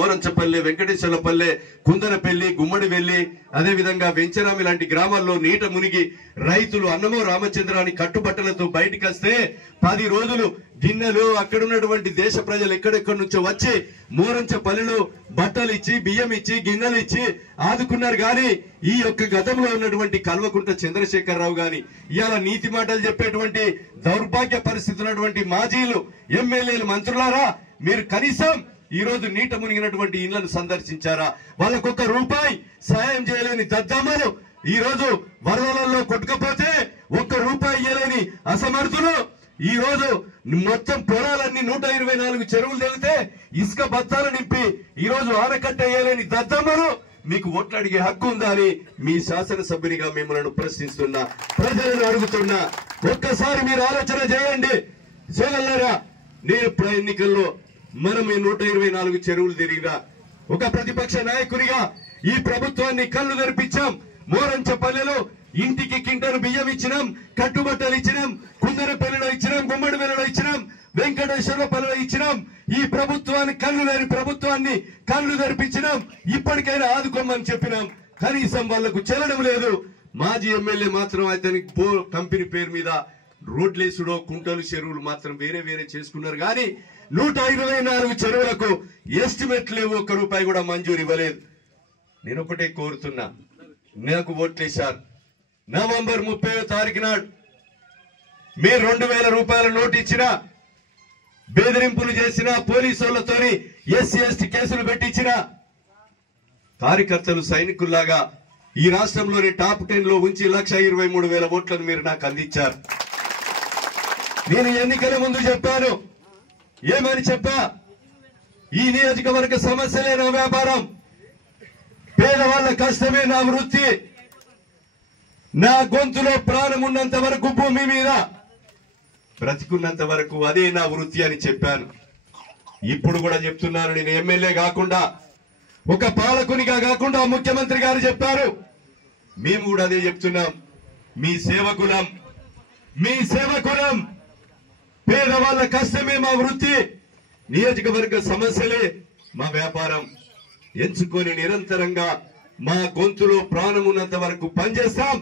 మోరంచపల్లి, వెంకటేశ్వరపల్లె, కుందనపల్లి, గుమ్మడివెల్లి, అదే విధంగా వెంచరామి లాంటి గ్రామాల్లో నీట మునిగి రైతులు అన్నమో రామచంద్రాన్ని కట్టుబట్టలతో బయటకు వస్తే 10 రోజులు గిన్నెలు అక్కడ ఉన్నటువంటి దేశ ప్రజలు ఎక్కడెక్కడి నుంచో వచ్చి మోరంచపల్లిలో బట్టలు ఇచ్చి, బియ్యం ఇచ్చి, గిన్నెలు ఇచ్చి ఆదుకున్నారు. గాని ఈ యొక్క గతంలో ఉన్నటువంటి కల్వకుంట్ల చంద్రశేఖరరావు గాని, ఇవాళ నీతి మాటలు చెప్పేటువంటి దౌర్భాగ్య పరిస్థితి ఉన్నటువంటి మాజీలు, ఎమ్మెల్యేలు, మంత్రులారా, మీరు కనీసం ఈ రోజు నీట మునిగినటువంటి ఇళ్లను సందర్శించారా? వాళ్ళకొక రూపాయి సాయం చేయలేని దద్దమ్మలు ఈ రోజు వరదలలో కొట్టుకపోతే ఒక్క రూపాయి ఇయ్యలేని అసమర్థులు ఈ రోజు మొత్తం పొలాలన్నీ 124 చెరువులు తెగితే ఇసుక బత్తాలు నింపి ఈ రోజు ఆనకట్ట వేయలేని దద్దమ్మలు మీకు ఓట్లు అడిగే హక్కు ఉందా అని మీ శాసనసభ్యునిగా మిమ్మల్ని ప్రశ్నిస్తున్నా, ప్రజలను అడుగుతున్నా. ఒక్కసారి మీరు ఆలోచన చేయండి. సోదరులారా, నేను ఎన్నికల్లో మనం ఈ 124 చెరువులు తిరిగినా ఒక ప్రతిపక్ష నాయకునిగా ఈ ప్రభుత్వాన్ని కళ్ళు తెరిపించాం. మోరంచపల్లెలో ఇంటికి కింటను బియ్యం ఇచ్చినాం, కట్టుబట్టలు ఇచ్చినాం, కుందరపల్లిలో ఇచ్చినాం, గుమ్మడివెల్లిలో ఇచ్చినాం, వెంకటేశ్వరపల్లిలో ఇచ్చినాం. ఈ ప్రభుత్వాన్ని ప్రభుత్వాన్ని కళ్ళు తెరిపించినాం. ఇప్పటికైనా ఆదుకోమని చెప్పినాం. కనీసం వాళ్లకు చెల్లడం లేదు. మాజీ ఎమ్మెల్యే మాత్రం అతనికి కంపెనీ పేరు మీద రోడ్లేసుడో కుంటలు చెరువులు మాత్రం వేరే వేరే చేసుకున్నారు. కానీ 124 చెరువులకు ఎస్టిమేట్ లేవు, ఒక్క రూపాయి కూడా మంజూరు ఇవ్వలేదు. నేను ఒకటే కోరుతున్నా, నాకు ఓట్లేశారు. నవంబర్ 30వ తారీఖు నాడు మీరు 2000 రూపాయల నోటు ఇచ్చినా, బెదిరింపులు చేసిన, పోలీసులతోని ఎస్సీ ఎస్టీ కేసులు పెట్టించిన కార్యకర్తలు సైనికుల్లాగా ఈ రాష్ట్రంలోని టాప్ 10 లో ఉంచి 1,23,000 ఓట్లను మీరు నాకు అందించారు. నేను ఎన్నికల ముందు చెప్పాను, ఏమని చెప్పా? ఈ నియోజకవర్గ సమస్యలే నా వ్యాపారం, పేదవాళ్ల కష్టమే నా వృత్తి, నా గొంతులో ప్రాణం ఉన్నంత వరకు భూమి మీద బ్రతికున్నంత వరకు అదే నా వృత్తి అని చెప్పాను. ఇప్పుడు కూడా చెప్తున్నాను. నేను ఎమ్మెల్యే కాకుండా, ఒక పాలకునిగా కాకుండా ముఖ్యమంత్రి గారు చెప్పారు, మేము కూడా అదే చెప్తున్నాం. మీ సేవకులం, మీ సేవకులం, పేదవాళ్ల కష్టమే మా వృత్తి, నియోజకవర్గ సమస్యలే మా వ్యాపారం. ఎంచుకొని నిరంతరంగా మా గొంతులో ప్రాణం ఉన్నంత వరకు పనిచేస్తాం.